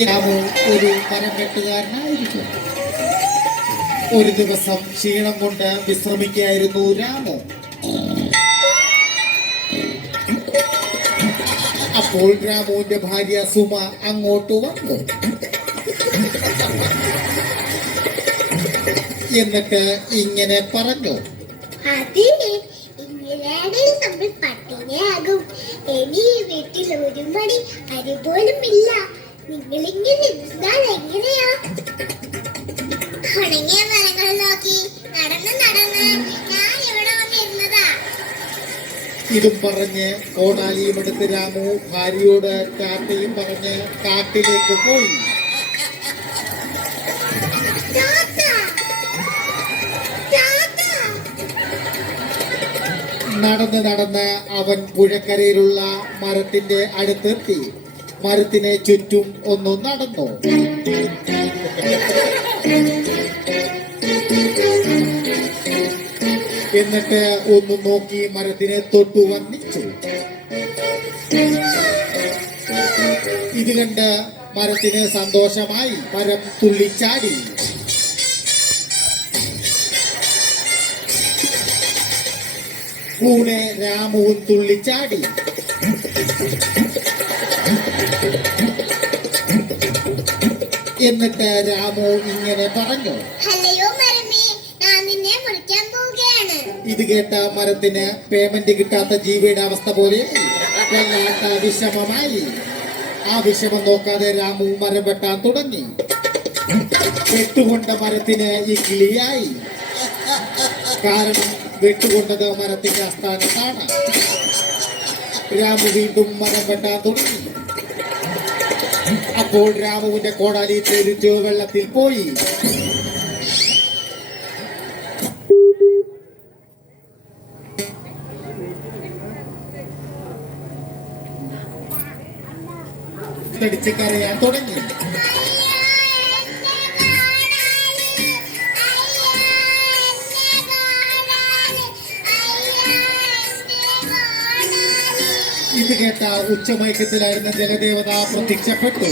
രാമു ഒരു മരം വെട്ടുകാരനായിരിക്കും. ഒരു ദിവസം ക്ഷീണം കൊണ്ട് വിശ്രമിക്കുകയായിരുന്നു രാമു. അപ്പോൾ രാമുവിന്റെ ഭാര്യ സുമ അങ്ങോട്ട് വന്നു. എന്നിട്ട് ഇങ്ങനെ പറഞ്ഞു, നമ്മൾ പട്ടിണിയാകും. ഇനി വീട്ടിൽ ഒരു മണി അരി പോലും ഇല്ല. നിങ്ങളിങ്ങനെ ഇരുന്നാൽ എങ്ങനെയാ? ഉണങ്ങിയ മരങ്ങൾ നോക്കി നടന്ന് നടന്ന് ഞാൻ ഇവിടെ വന്നിരുന്നതാ. ഇതും പറഞ്ഞ് കോടാലിയും എടുത്ത് രാമു ഭാര്യയോട് ടാറ്റയും പറഞ്ഞ് കാട്ടിലേക്ക് പോയി. നടന്ന് നടന്ന് അവൻ പുഴക്കരയിലുള്ള മരത്തിന്റെ അടുത്തെത്തി. മരത്തിനെ ചുറ്റും ഒന്ന് നടന്നു. എന്നിട്ട് ഒന്ന് നോക്കി മരത്തിനെ തൊട്ടു വന്നിച്ചു. ഇത് കണ്ട് മരത്തിന് സന്തോഷമായി. മരം തുള്ളിച്ചാടി. കൂടെ രാമുവും തുള്ളിച്ചാടി. എന്നിട്ട് രാമു ഇങ്ങനെ പറഞ്ഞു, ഹലോ മരമേ, ഞാൻ നിന്നെ മുറിക്കാൻ പോവുകയാണ്. ഇത് കേട്ട മരത്തിന് പേയ്മെന്റ് കിട്ടാത്ത ജീവിയുടെ അവസ്ഥ പോലെ വല്ലാത്ത വിഷമമായി. ആ വിഷമം നോക്കാതെ രാമു മരം വെട്ടാൻ തുടങ്ങി. വെട്ടുകൊണ്ട മരത്തിന് ഇക്കിളിയായി. കാരണം വെട്ടുകൊണ്ടത് മരത്തിന്റെ ആസ്ഥാനത്താണ്. രാമു വീണ്ടും മരം വെട്ടാൻ തുടങ്ങി. അപ്പോൾ രാമുവിന്റെ കോടാലി തെറിച്ച് വെള്ളത്തിൽ പോയി. തടിച്ച് കരയാൻ തുടങ്ങി. ഇത് കേട്ട ഉച്ചമയക്കത്തിലായിരുന്ന ജലദേവത പ്രത്യക്ഷപ്പെട്ടു.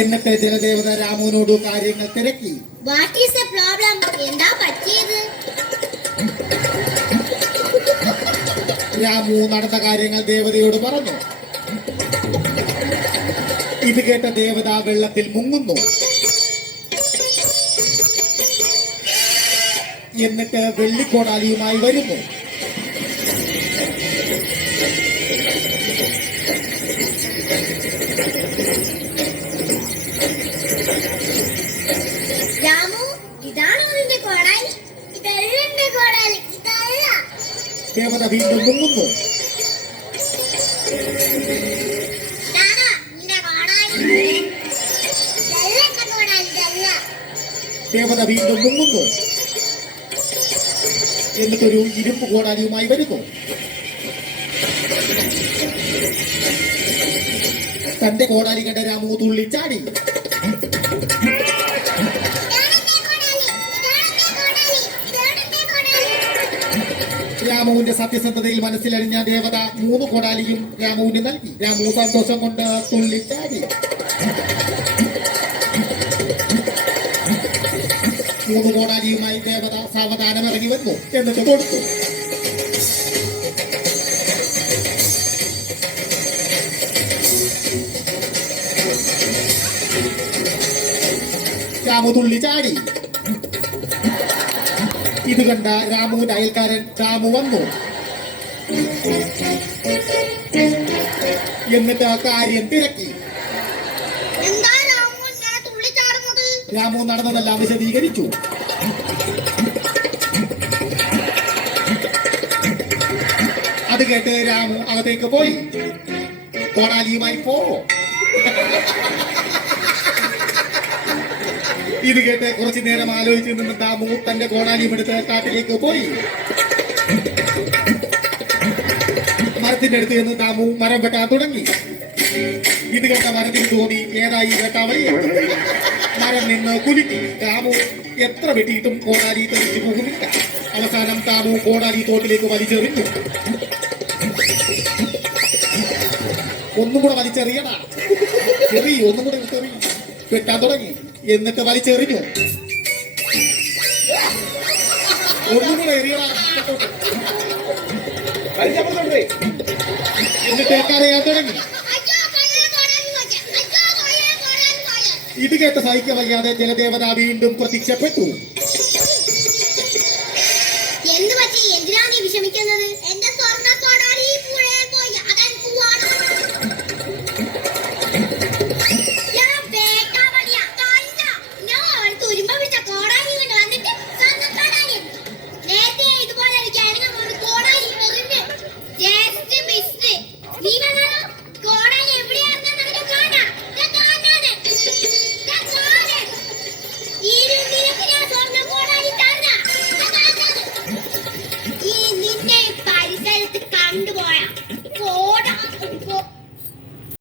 എന്നിട്ട് ജലദേവത രാമുവിനോട് കാര്യങ്ങൾ തിരക്കി. What is the problem? എന്താ പറ്റിയത്? രാമു നടന്ന കാര്യങ്ങൾ ദേവതയോട് പറഞ്ഞു. ഇത് കേട്ട ദേവത വെള്ളത്തിൽ മുങ്ങുന്നു. എന്നിട്ട് വെള്ളിക്കോടാലിയുമായി വരുന്നു. രാമു, ഇതാണോ നിന്റെ കോടാലി? ഇതല്ല എന്റെ കോടാലി, ഇതല്ല. ദേവത വീണ്ടും മുങ്ങുന്നു. ദേവത വീണ്ടും മുങ്ങുന്നു. എന്നിട്ടൊരു ഇരുമ്പ് കോടാലിയുമായി വരുന്നു. തന്റെ കോടാലി കണ്ട രാമു തുള്ളിച്ചാടി. രാമുവിന്റെ സത്യസന്ധതയിൽ മനസ്സിലറിഞ്ഞ ദേവത 3 കോടാലിയും രാമുവിന് നൽകി. രാമു സന്തോഷം കൊണ്ട് തുള്ളിച്ചാടി. 3 കോടാലിയുമായി ദേവത സാവധാനം ഇറങ്ങി വന്നു. എന്നിട്ട് കൊടുത്തു. രാമു തുള്ളിച്ചാടി. ഇത് കണ്ട രാമുവിന്റെ അയൽക്കാരൻ രാമു വന്നു. എന്നിട്ട് ആ കാര്യം തിരക്കി. രാമു നടന്നതെല്ലാം വിശദീകരിച്ചു. അത് കേട്ട് രാമു അകത്തേക്ക് പോയി. കോടാലിയുമായി പോ. ഇത് കേട്ട് കുറച്ചു നേരം ആലോചിച്ച് നിന്ന് രാമു തന്റെ കോടാലിയും എടുത്ത് കാട്ടിലേക്ക് പോയി. മരത്തിന്റെ അടുത്ത് നിന്ന് രാമു മരം വെട്ടാൻ തുടങ്ങി. ഇത് കേട്ട മരത്തിന് തോന്നി, ഏതായി വെട്ടാവൈ. മരം നിന്ന് കുലുക്കി. രാമു എത്ര വെട്ടിയിട്ടും കോടാലി തെറിച്ചു പോകുന്നില്ല. അവസാനം താമു കോടാലി തോട്ടിലേക്ക് വലിച്ചെറിഞ്ഞു. ഒന്നും കൂടെ വലിച്ചെറിയടാ, ഒന്നും കൂടെ ചെറി വെട്ടാൻ തുടങ്ങി. എന്നിട്ട് വലിച്ചെറിഞ്ഞു. ഒന്നും കൂടെ എറിയടാ, എന്നിട്ട് കരയാൻ തുടങ്ങി. ഇത് കേട്ട് സഹിക്കാൻ വയ്യാതെ ജലദേവത വീണ്ടും പ്രത്യക്ഷപ്പെട്ടു. എന്ത് പറ്റി? എന്തിനാ നീ വിഷമിക്കുന്നത്? എന്റെ സ്വർണ്ണ കോടാലി പുഴയിൽ പോയി അതാൻ പോവാണ്. ഞാൻ വേട്ടാവളിയാ, കണ്ട. ഞാൻ തുരുമ്പ പിടിച്ച കോടാലി കൊണ്ട് വന്നിട്ട് സ്വർണ്ണ കോടാലി. നേരത്തെ ഇതുപോലെ ഒരു കിഴങ്ങ് കൊണ്ട് കോടാലി വെറുതെ ജസ്റ്റ് മിസ്. നീ വന്നോ? കോടാലി എവിടെയാണെന്ന് നിനക്ക് കാണാം. ഞാൻ കാണാണ്. ഞാൻ കാണാണ്. ഈ നിനക്ക് ഞാൻ സ്വർണ്ണ കോടാലി തരാം. ഞാൻ കാണാണ്. ഈ നിന്നെ പരിസരത്ത് കണ്ടുപോയ കോട